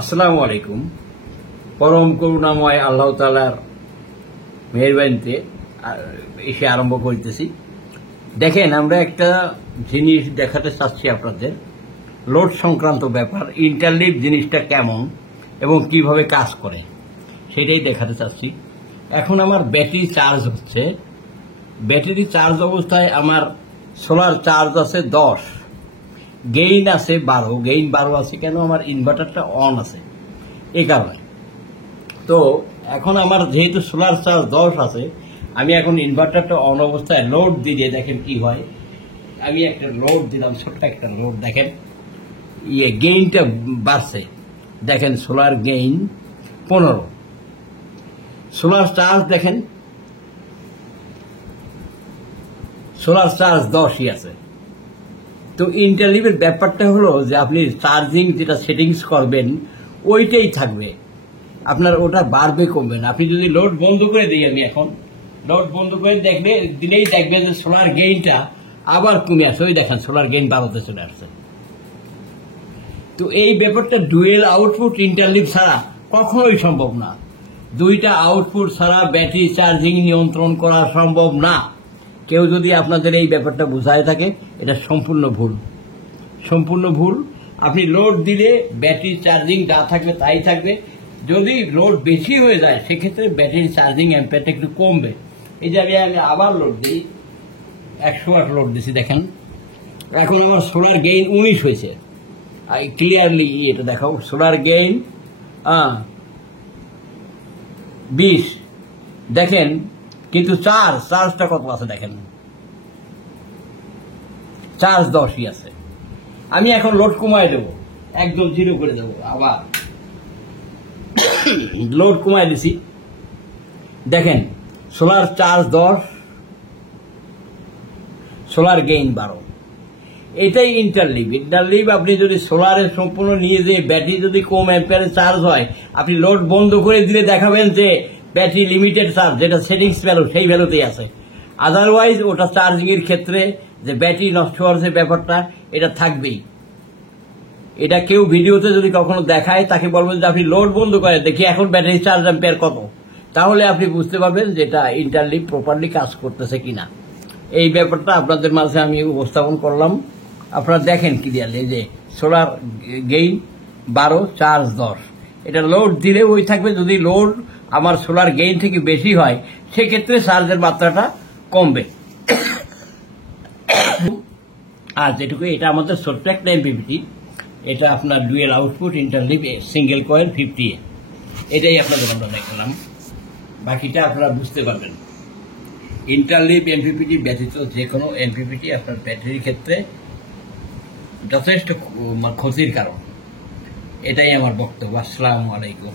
আসসালামু আলাইকুম। পরম করুণাময় আল্লাহ তাআলার মেহেরবানিতে এসে আরম্ভ করতেছি। দেখেন, আমরা একটা জিনিস দেখাতে চাচ্ছি আপনাদের, লোড সংক্রান্ত ব্যাপার, ইন্টারলিভ জিনিসটা কেমন এবং কিভাবে কাজ করে সেটাই দেখাতে চাচ্ছি। এখন আমার ব্যাটারি চার্জ হচ্ছে, ব্যাটারি চার্জ অবস্থায় আমার সোলার চার্জ আছে 10, গেইন আছে 12। গেইন 12 আছে কেন? আমার ইনভার্টারটা অন আছে এই কারণে। তো এখন আমার যেহেতু সোলার চার্জ 10 আছে, আমি এখন ইনভার্টারটা অন অবস্থায় লোড দিয়ে দেখেন কি হয়। আমি একটা লোড দিলাম, ছোট্ট একটা লোড, দেখেন গেইনটা বাড়ছে। দেখেন সোলার গেইন 15, সোলার চার্জ দেখেন সোলার চার্জ 10ই আছে। তো ইন্টারলিভের ব্যাপারটা হলো যে আপনি চার্জিং যেটা সেটিংস করবেন ওইটাই থাকবে, আপনার ওটা বাড়বে কমবে না। আপনি যদি লোড বন্ধ করে দিই, আমি এখন লোড বন্ধ করে দিলেই দেখবেন যে সোলার গেইনটা আবার কমে আসে। ওই দেখেন সোলার গেইন 12তে চলে আসছে। তো এই ব্যাপারটা ডুয়েল আউটপুট ইন্টারলিভ ছাড়া কখনোই সম্ভব না। দুইটা আউটপুট ছাড়া ব্যাটারি চার্জিং নিয়ন্ত্রণ করা সম্ভব না। কেউ যদি আপনাদের এই ব্যাপারটা বোঝায় থাকে, এটা সম্পূর্ণ ভুল, সম্পূর্ণ ভুল। আপনি লোড দিলে ব্যাটারি চার্জিং যা থাকবে তাই থাকবে। যদি লোড বেশি হয়ে যায় সেক্ষেত্রে ব্যাটারি চার্জিং অ্যাম্পিয়ারটা একটু কমবে। এই যে আমি আবার লোড দিই, 100 ওয়াট লোড দিছি, দেখেন এখন আমার সোলার গেইন 19 হয়েছে। ক্লিয়ারলি এটা দেখাও, সোলার গেইন 20 দেখেন, কিন্তু চার্জটা কত আছে দেখেন, চার্জ 10ই আছে। আমি এখন লোড কমায় দেবো, একদম 0 করে দেবো। আবার লোড কমায় দিছি, দেখেন সোলার চার্জ 10, সোলার গেইন 12। এটাই ইন্টারলিভ। আপনি যদি সোলারে সম্পূর্ণ নিয়ে যে ব্যাটারি যদি কম অ্যাম্পিয়ারে চার্জ হয়, আপনি লোড বন্ধ করে দিলে দেখাবেন যে ব্যাটারি লিমিটেড চার্জ, যেটা সেটিংস ভ্যালু সেই ভ্যালুতেই আছে। আদারওয়াইজ ওটা চার্জিং এর ক্ষেত্রে যে ব্যাটারি নষ্ট হওয়ার যে ব্যাপারটা, এটা থাকবেই। এটা কেউ ভিডিওতে যদি কখনো দেখায়, তাকে বলবেন যে আপনি লোড বন্ধ করে দেখি এখন ব্যাটারি চার্জ অ্যাম্পিয়ার কত, তাহলে আপনি বুঝতে পারবেন যে এটা ইন্টারলিভ প্রপারলি কাজ করতেছে কিনা। এই ব্যাপারটা আপনাদের মাঝে আমি উপস্থাপন করলাম। আপনারা দেখেন ক্লিয়ারলি যে সোলার গেইন 12, চার্জ 10। এটা লোড দিলে ওই থাকবে। যদি লোড আমার সোলার গেইন থেকে বেশি হয় সেক্ষেত্রে চার্জের মাত্রাটা কমবে। আর যেটুকু, এটা আমাদের ছোট্ট একটা এমপিপিটি, এটা আপনার dual output ইন্টারলিভ single coil 50A। এটাই আপনাদের আমরা দেখালাম, বাকিটা আপনারা বুঝতে পারবেন। ইন্টারলিভ এমপিপিটি ব্যতীত যে কোনো এমপিপিটি আপনার ব্যাটারির ক্ষেত্রে যথেষ্ট ক্ষতির কারণ। এটাই আমার বক্তব্য। আসসালামু আলাইকুম।